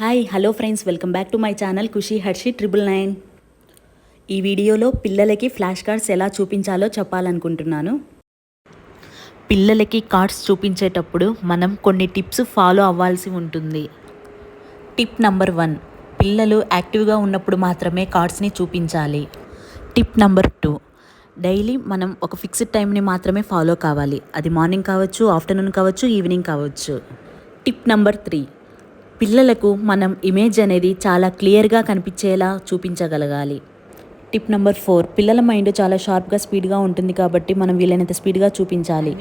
Hi hello friends, welcome back to my channel Khushi Harshi 999. ఈ వీడియోలో పిల్లలకి ఫ్లాష్ కార్డ్స్ ఎలా చూపించాలో చెప్పాలనుకుంటున్నాను. పిల్లలకి కార్డ్స్ చూపించేటప్పుడు మనం కొన్ని టిప్స్ ఫాలో అవ్వాల్సి ఉంటుంది. టిప్ నంబర్ 1, పిల్లలు యాక్టివ్గా ఉన్నప్పుడు మాత్రమే కార్డ్స్ని చూపించాలి. టిప్ నంబర్ 2, డైలీ మనం ఒక ఫిక్స్డ్ టైంని మాత్రమే ఫాలో కావాలి. అది మార్నింగ్ కావచ్చు, ఆఫ్టర్నూన్ కావచ్చు, ఈవినింగ్ కావచ్చు. టిప్ నంబర్ 3, పిల్లలకు మనం ఇమేజ్ అనేది చాలా క్లియర్గా కనిపించేలా చూపించగలగాలి. టిప్ నెంబర్ 4, పిల్లల మైండ్ చాలా షార్ప్గా స్పీడ్గా ఉంటుంది కాబట్టి మనం వీలైనంత స్పీడ్గా చూపించాలి.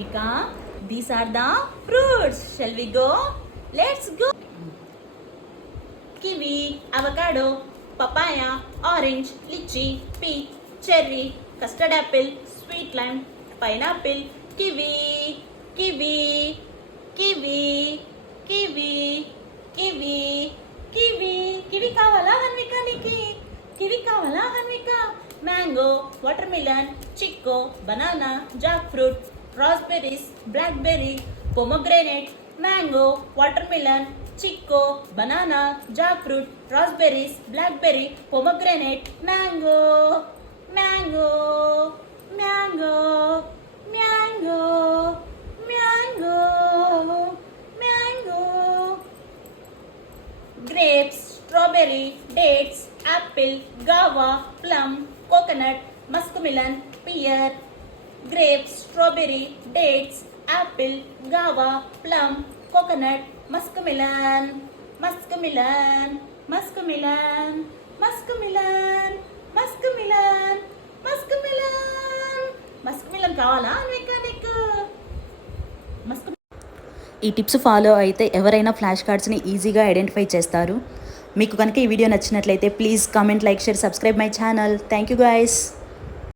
These are the fruits. Shall we go? Let's go. Kiwi, avocado, papaya, orange, lychee, peach, cherry, custard apple, sweet lime, pineapple, kiwi, kiwi, kiwi, kiwi. Kiwi kiwi kiwi కావాలా హన్విక? నీకి కివి కావాలా Hanvika? Mango, watermelon, chikoo, banana, jackfruit, raspberries, blackberry, pomegranate. Mango, watermelon, chikoo, banana, jackfruit, raspberries, blackberry, pomegranate. Mango mango mango mango mango mango. Grapes, strawberry, dates, apple, guava, plum, coconut, muskmelon, pear. Grapes, strawberry, dates, apple, guava, plum, coconut, muskmelon, muskmelon, muskmelon, muskmelon, muskmelon, muskmelon. Muskmelon కావాలా అన్విక నీకు? ఈ tips follow అయితే ఎవరైనా flash కార్డ్స్ని ఈజీగా identify చేస్తారు. మీకు కనుక ఈ వీడియో నచ్చినట్లయితే please comment, like, share, subscribe my channel. Thank you guys.